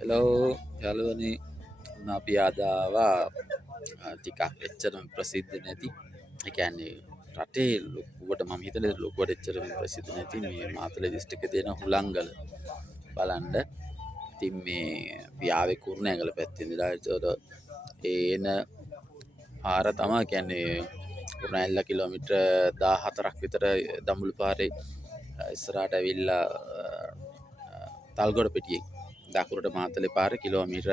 Hello යාළුවනේ අපි අද ආවා ටිකක් එච්චරම ප්‍රසිද්ධ නැති ඒ කියන්නේ රටේ ලොකුවට මම හිතන්නේ ලොකුවට එච්චරම ප්‍රසිද්ධ නැති මේ මාතල දිස්ත්‍රික්කේ තියෙන හුලංගල බලන්න. ඉතින් මේ අපි ආවේ කුරුණෑගල පැත්තෙන් ඉඳලා ඒතකොට එන පාර තමයි කියන්නේ කුරුණෑගල කිලෝමීටර් 14ක් විතර දඹුල්ල පාරේ ඉස්සරහට ඇවිල්ලා තල්ගොඩ පිටියේ දකුණට මාතලේ පාර කිලෝමීටර්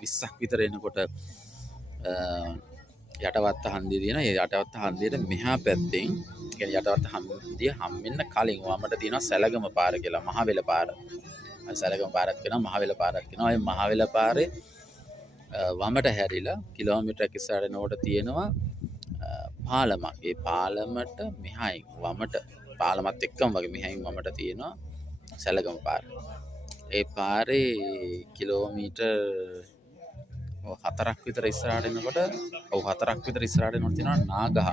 20ක් විතර එනකොට යටවත්ත හන්දිය තියෙන. ඒ යටවත්ත හන්දියට මෙහා පැත්තෙන් කියන්නේ යටවත්ත හන්දිය හම්බෙන්න කලින් වමට තියෙනවා සැලගම පාර කියලා මහවෙල පාර. සැලගම පාරක් වෙනවා මහවෙල පාරක් වෙනවා. ඒ මහවෙල පාරේ වමට හැරිලා කිලෝමීටරයක් ඉස්සරහට යනකොට තියෙනවා පාලමක්. ඒ පාලමට මෙහායින් වමට පාලමත් එක්කම වගේ මෙහායින් වමට තියෙනවා සැලගම පාර. ඒ පාරේ කිලෝමීටර් 4ක් විතර ඉස්සරහට එනකොට හතරක් විතර ඉස්සරහට එනකොට තියෙනවා නාගහ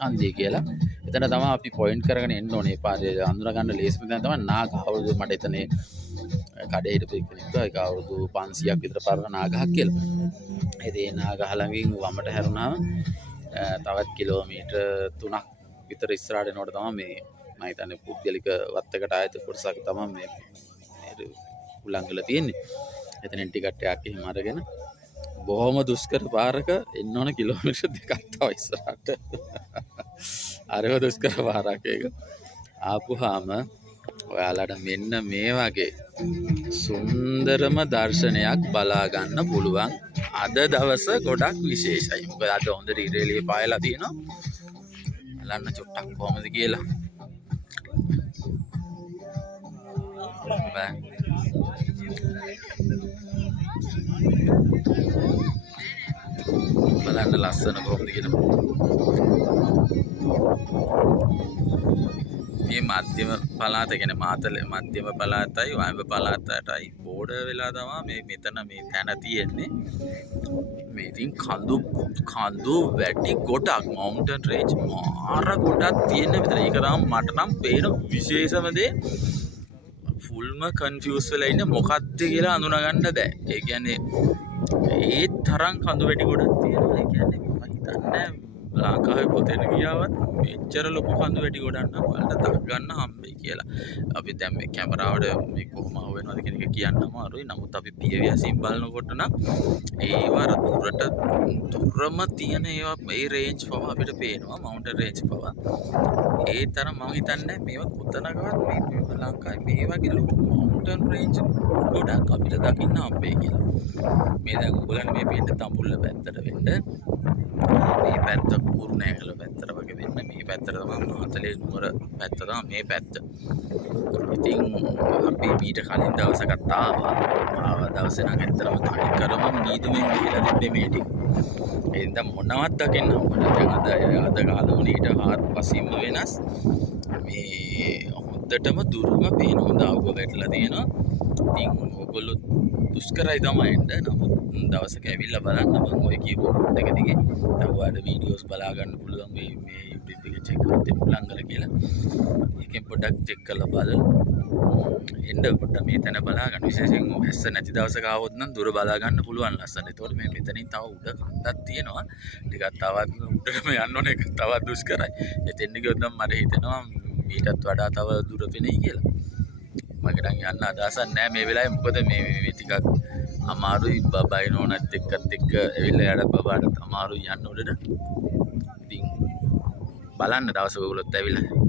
හන්දිය කියලා. එතන තමයි අපි පොයින්ට් කරගෙන එන්න ඕනේ. ඒ පාරේ අඳුර ගන්න ලේසිම තැන තමයි නාගහ. අවුරුදු මට එතන කඩේ හිටපු කෙනෙක් ඒක අවුරුදු 500ක් විතර පරණ නාගහක් කියලා. ඒ නාගහ ළඟින් වමට හැරුණාම තවත් කිලෝමීටර් 3ක් විතර ඉස්සරහට එනකොට තමයි මේ මම හිතන්නේ පුද්ගලික වත්තකට ආයත කොටසක් තමයි මේ හුලංගල තියෙන්නේ. එතනින් ටිකට් එකක් එහෙම අරගෙන බොහොම දුෂ්කර පාරක එන්න ඕන කිලෝමීටර් 2ක් තව ඉස්සරහට. අරව දුෂ්කර පාරක් ඒක. ආපුහාම ඔයාලට මෙන්න මේ වගේ සුන්දරම දර්ශනයක් බලා ගන්න පුළුවන්. අද දවස ගොඩක් විශේෂයි. මොකද අද හොඳට ඉරේලිය පායලා තියෙනවා. බලන්න චුට්ටක් කොහමද කියලා. බලන්න ලස්සන කොහොමද කියලා. මේ මධ්‍යම පළාත කියන්නේ මාතල මධ්‍යම පළාතයි වයඹ පළාතටයි බෝඩර් වෙලා තමයි මේ මෙතන මේ තැන තියෙන්නේ. මේ ඉතින් කඳු වැටි ගොඩක් මවුන්ටන් රේන්ජ් මාර ගොඩක් තියෙන විතර. ඒක තමයි මට නම් පේන විශේෂම දේ. ෆුල්ම කන්ෆියුස් වෙලා ඉන්නේ මොකක්ද කියලා අඳුනගන්න බෑ. ඒ කියන්නේ ඒ තරම් කඳු වැටි ගොඩක් තියෙනවා. ඒ කියන්නේ මම හිතන්නේ ලංකාවේ පොතේන ගියාවත් මෙච්චර ලොකු කඳු වැටි ගොඩක් නම් ඔයාලට දක් ගන්න හම්බෙයි කියලා. අපි දැන් මේ කැමරාවට මේ කොහොම ආවෙනවද කියන එක කියන්න අමාරුයි. නමුත් අපි පියවියසින් බලනකොට නම් ඒවා දුරම තියෙන ඒවා මේ රේන්ජ් පව අපිට පේනවා. මවුන්ටන් රේන්ජ් පව. ඒ තරම් මම හිතන්නේ මේවා කොතනකවත් මේ ලංකාවේ මේ වගේ ලොකු මවුන්ටන් රේන්ජ් ගොඩක් අපිට දකින්න හම්බෙයි කියලා. මේ දැන් ඔයගොල්ලන් මේ පිට තඹුල්ල පැත්තට වෙන්න මේ පැත්ත කුරුණෑගල පැත්තට වගේ වෙන්න. මේ පැත්තට තමයි මාතලේ නුවර පැත්ත තමයි මේ පැත්ත. ඉතින් අපි ඊට කලින් දවසකට ආව දවසේ නම් ඇත්තටම තනි කරම නීතුමෙන් ගිහලා තිබ්බේ මේ ටික. ඒ හින්දා මොනවත් දකින්න දැන් අද කාලේ ඊට හාත්පසින්ම වෙනස්. මේ හොද්දටම දුරම පේන හොඳ අවුව වැටලා තියෙනවා. ඉතින් ඔයගොල්ලෝ දුෂ්කරයි තමයි එන්න. නමුත් දවසක ඇවිල්ලා බලන්න මම ඔය කියපු රූට් එක දිගේ තවවාට වීඩියෝස් බලා ගන්න පුළුවන්. මේ YouTube එකේ චෙක් කරලා හුලංගල කියලා. ඒකෙන් පොඩ්ඩක් චෙක් කරලා බලන්න. එන්න පොඩ්ඩක් මේ තැන බලා ගන්න. විශේෂයෙන් ඇස්ස නැති දවසක ආවොත් නම් දුර බලා ගන්න පුළුවන් ලස්සන. ඒතකොට මේ මෙතනින් තව උඩ කන්දක් තියෙනවා. ටිකක් තවත් උඩටම යන්න ඕනේ. ඒක තවත් දුෂ්කරයි. එතෙන් ගියොත් නම් මට හිතෙනවා මීටත් වඩා තව දුර වෙනයි කියලා. මගේ නම් යන්න අදහසක් නැහැ මේ වෙලාවේ. මොකද මේ ටිකක් අමාරුයි. බබයි නෝනත් එක්ක ඇවිල්ලා යාට බබාට අමාරුයි යන්න උඩට. ඉතින් බලන්න දවසක ඔයගොල්ලොත් ඇවිල්ලා